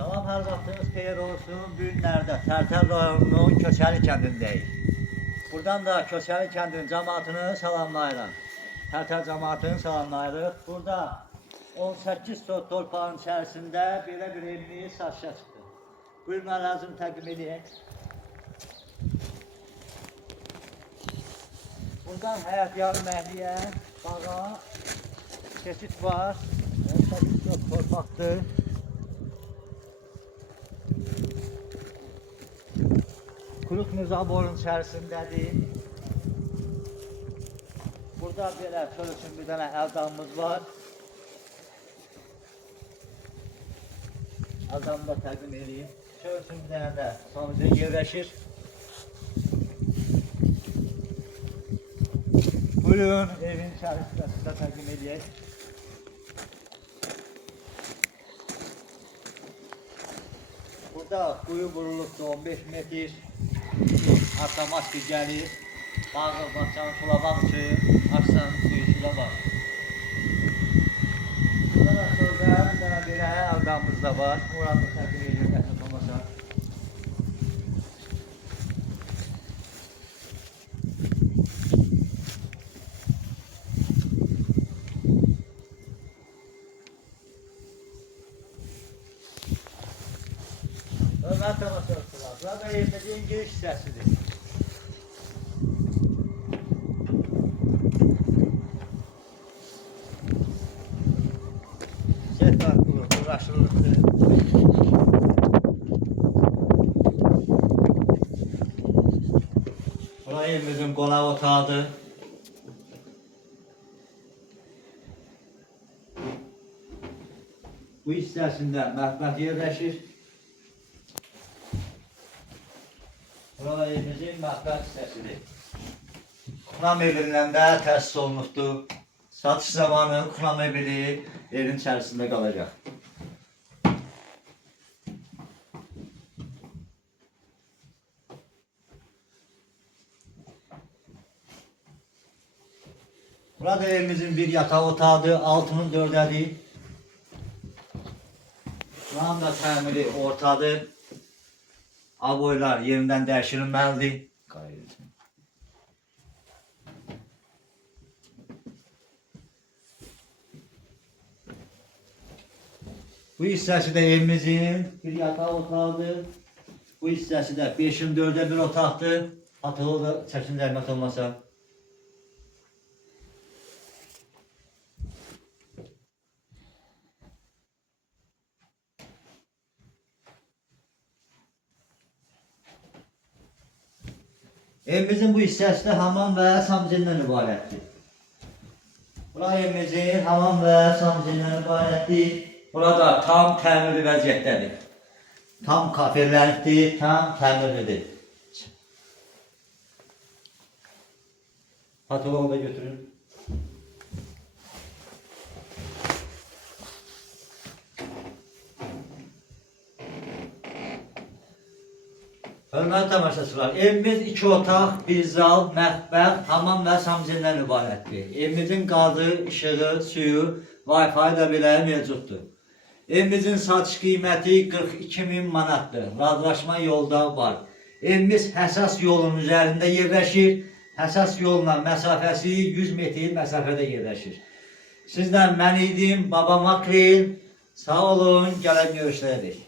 Salam, hər vaxtınız xeyir olsun. Bu günlərdə Tərtər rayonunun Köçəli kəndindəyik. Buradan da Köçəli kəndinin cəmaatını salamlayırıq. Tərtər cəmaatını salamlayırıq. Burada 18 sot torpağın içərisində belə bir evimiz satışa çıxdı. Buyurun, ərazini təqdim edək. Buradan həyat yarım əhliyə, bağa, keçid var. 18 sot torpaqdır. Kuruk Nüzabor'un içərisindədir. Burada belə çöl üçün bir dənə əldamımız var. Əldamı da təqdim edeyim. Çöl üçün bir dənə də salıcı yerləşir. Buyurun, evin içərisində sizə təqdim edək. Burada kuyu vurulubdur 15 metr. Avtomatik gəlir. Bağı, bahçanı sulamaq üçün açsan suyu sula var. Burada da sonra bir dənə belə əldamımız da var. Oranı təqdim edir, əsas olmasa. Hörmətli tamaşaçılar, burada evimizin giriş hissəsidir. Setvar uğraşılırdı. Burası evimizin qonaq otağıdır. Bu hissəsində mətbəx yerləşir. Burada evimizin mətbəx hissəsidir. Kuna mebelindən də təsis olunubdur. Satış zamanı kuna mebeli evin içərisində qalacaq. Burada evimizin bir yataq otağıdır, altının dördədir. Buranın da təmiri ortadır. Aboylar yerindən dəyişilməlidir. Bu hissəsi də evimizin bir yataq otağıdır. Bu hissəsi də 5'in 4'e 1 otaqdır. Atığı da çəkin zəhmət olmasa. Evimizin bu hissəsi də hamam və samcından ibarətdir. Bura evimizin hamam və samcından ibarətdir. Burada tam təmirli vəziyyətdədir. Tam kafelərdir, tam təmirlidir. Patoloğu da götürün. Hörmətli tamaşaçılar, evimiz 2 otaq, 1 zal, mətbəx, hamam və samcından ibarətdir. Evimizin qazı, işığı, suyu, Wi-Fi da belə mevcuddur. Evimizin satış qiyməti 42.000 manatdır. Razılaşma yolda var. Evimiz həssas yolun üzərində yerləşir. Həssas yolla məsafəsi 100 metr məsafədə yerləşir. Sizdən mən idim, Baba Makrel. Sağ olun, gələn görüşlərdik.